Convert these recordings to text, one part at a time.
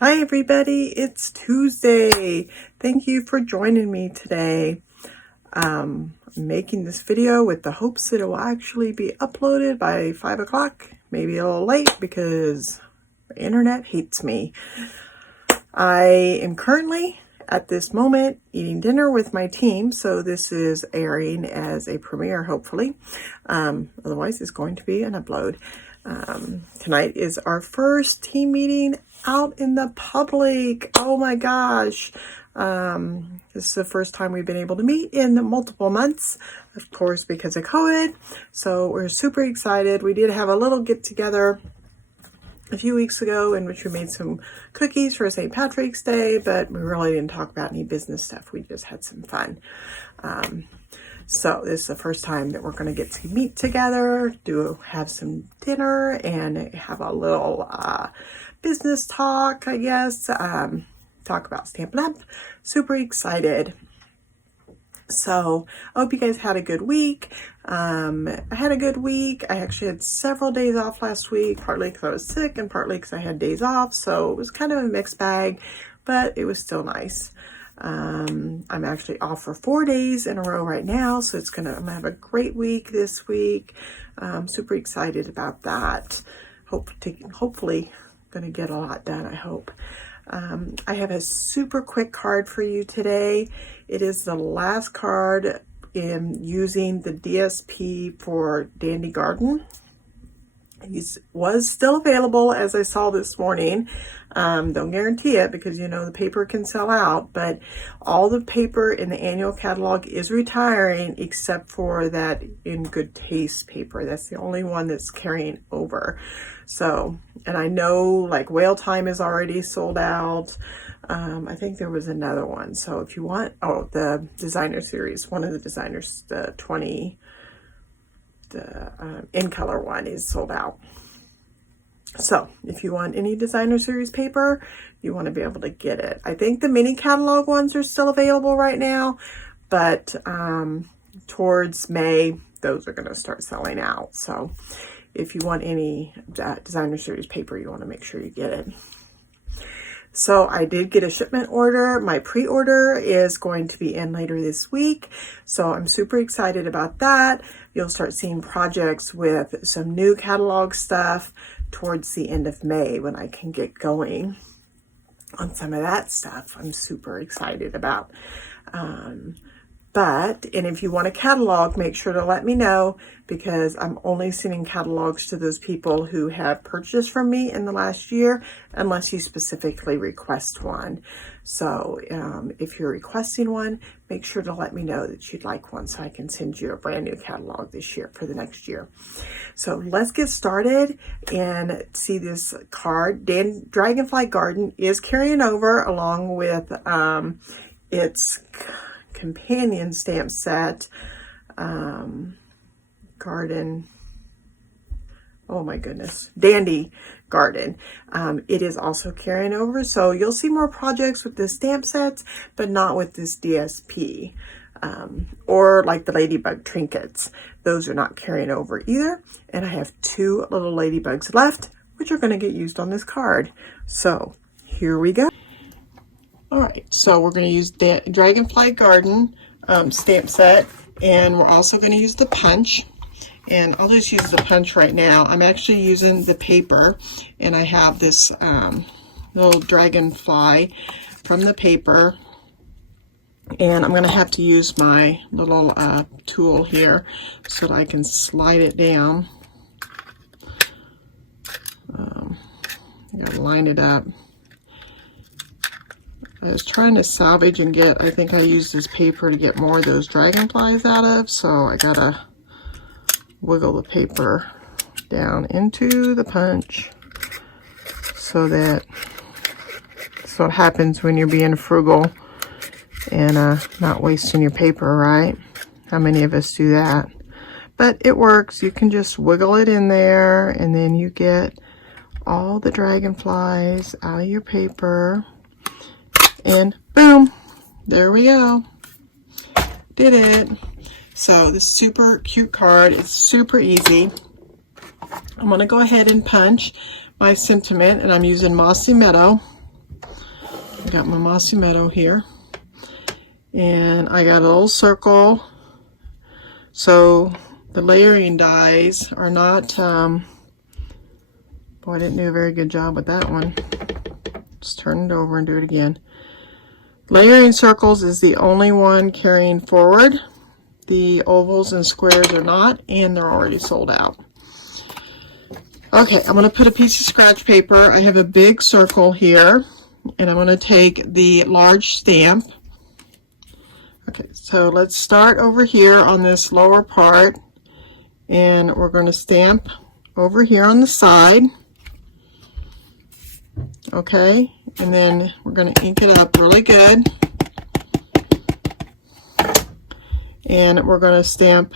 Hi everybody, it's Tuesday. Thank you for joining me today. I'm making this video with the hopes that it will actually be uploaded by 5 o'clock, maybe a little late because the internet hates me. I am currently at this moment eating dinner with my team, so this is airing as a premiere hopefully. Otherwise it's going to be an upload. Tonight is our first team meeting out in the public. Oh my gosh. This is the first time we've been able to meet in multiple months, of course, because of COVID. So we're super excited. We did have a little get together a few weeks ago in which we made some cookies for St. Patrick's Day, but we really didn't talk about any business stuff. We just had some fun. So this is the first time that we're going to get to meet together, have some dinner, and have a little business talk, I guess. Talk about Stampin' Up. Super excited. So I hope you guys had a good week. I had a good week. I actually had several days off last week, partly because I was sick and partly because I had days off. So it was kind of a mixed bag, but it was still nice. I'm actually off for 4 days in a row right now, so I'm gonna have a great week this week. Super excited about that. Hopefully gonna get a lot done, I hope. I have a super quick card for you today. It is the last card in using the DSP for Dandy Garden. It was still available as I saw this morning. Don't guarantee it because the paper can sell out, but all the paper in the annual catalog is retiring except for that In Good Taste paper. That's the only one that's carrying over. So, and I know like Whale Time is already sold out. I think there was another one. So if you want, the designer series, one of the designers, the in color one is sold out. So if you want any designer series paper, you want to be able to get it. I think the mini catalog ones are still available right now, but towards May, those are going to start selling out. So if you want any designer series paper, you want to make sure you get it. So I did get a shipment order. My pre-order is going to be in later this week. So I'm super excited about that. You'll start seeing projects with some new catalog stuff towards the end of May when I can get going on some of that stuff. I'm super excited about. And if you want a catalog, make sure to let me know because I'm only sending catalogs to those people who have purchased from me in the last year, unless you specifically request one. So if you're requesting one, make sure to let me know that you'd like one so I can send you a brand new catalog this year for the next year. So let's get started and see this card. Dragonfly Garden is carrying over along with its companion stamp set, Garden, oh my goodness, Dandy Garden. It is also carrying over, so you'll see more projects with the stamp sets, but not with this DSP, or like the ladybug trinkets. Those are not carrying over either, and I have 2 little ladybugs left, which are going to get used on this card. So here we go. All right, so we're going to use Dragonfly Garden stamp set, and we're also going to use the punch. And I'll just use the punch right now. I'm actually using the paper, and I have this little dragonfly from the paper. And I'm going to have to use my little tool here so that I can slide it down. I got to line it up. I was trying to salvage and I think I used this paper to get more of those dragonflies out of, so I gotta wiggle the paper down into the punch that's what happens when you're being frugal and not wasting your paper, right? How many of us do that? But it works. You can just wiggle it in there and then you get all the dragonflies out of your paper. And boom, there we go. Did it. So this super cute card, it's super easy. I'm going to go ahead and punch my sentiment, and I'm using Mossy Meadow. I got my Mossy Meadow here, and I got a little circle. So the layering dies are not, boy, I didn't do a very good job with that one. Just turn it over and do it again. Layering circles is the only one carrying forward. The ovals and squares are not, and they're already sold out. Okay, I'm going to put a piece of scratch paper. I have a big circle here, and I'm going to take the large stamp. Okay, so let's start over here on this lower part, and we're going to stamp over here on the side. Okay, and then we're going to ink it up really good, and we're going to stamp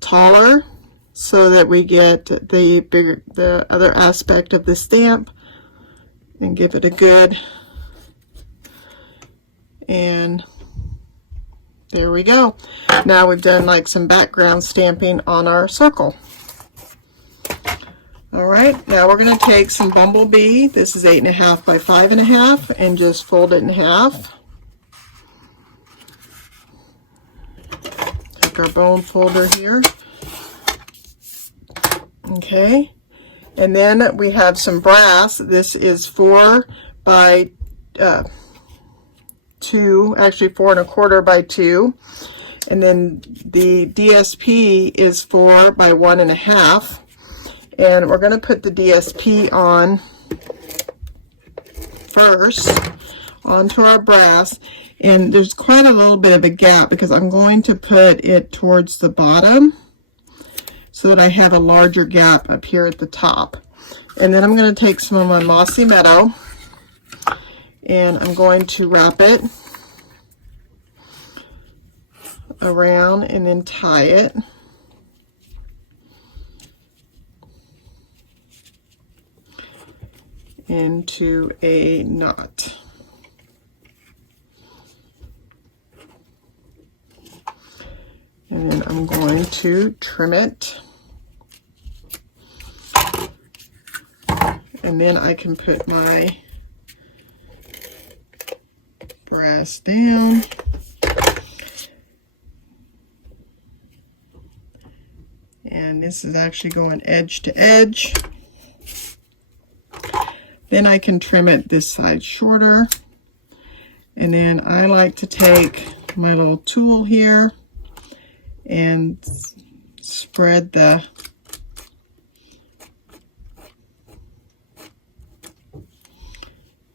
taller so that we get the other aspect of the stamp, and give it a good, and there we go. Now we've done like some background stamping on our circle. All right, now we're going to take some Bumblebee. This is 8.5 by 5.5, and just fold it in half. Take our bone folder here. Okay, and then we have some brass. This is 4 by 2, actually 4.25 by 2, and then the DSP is 4 by 1.5. And we're going to put the DSP on first onto our brass, and there's quite a little bit of a gap because I'm going to put it towards the bottom so that I have a larger gap up here at the top. And then I'm going to take some of my Mossy Meadow, and I'm going to wrap it around and then tie it. Into a knot. And then I'm going to trim it. And then I can put my brass down. And this is actually going edge to edge. Then I can trim it this side shorter. And then I like to take my little tool here and spread the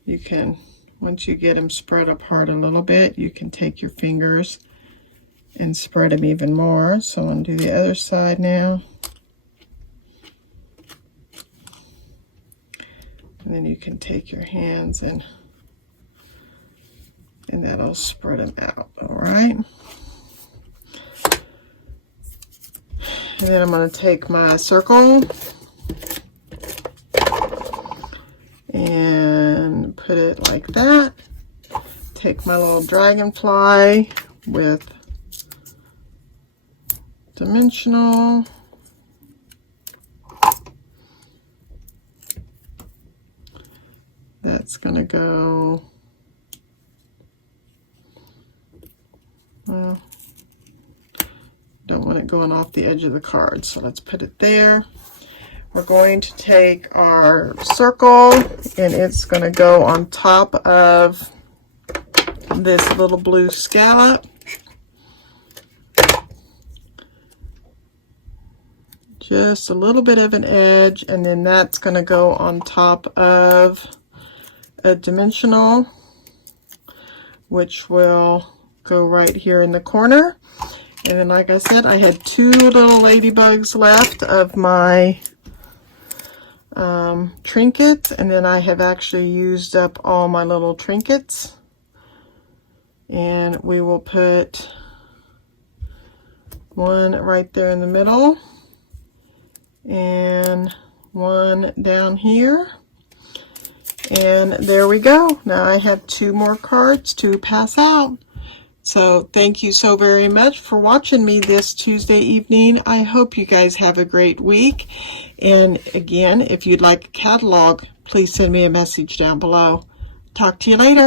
you can, once you get them spread apart a little bit, you can take your fingers and spread them even more. So I'm going to do the other side now. And then you can take your hands and that'll spread them out. All right. And then I'm going to take my circle and put it like that. Take my little dragonfly with dimensional. That's going to go, well, don't want it going off the edge of the card, so let's put it there. We're going to take our circle, and it's going to go on top of this little blue scallop. Just a little bit of an edge, and then that's going to go on top of a dimensional, which will go right here in the corner. And then, like I said, I had 2 little ladybugs left of my trinkets, and then I have actually used up all my little trinkets. And we will put one right there in the middle and one down here. And there we go. Now I have 2 more cards to pass out. So thank you so very much for watching me this Tuesday evening. I hope you guys have a great week. And again, if you'd like a catalog, please send me a message down below. Talk to you later.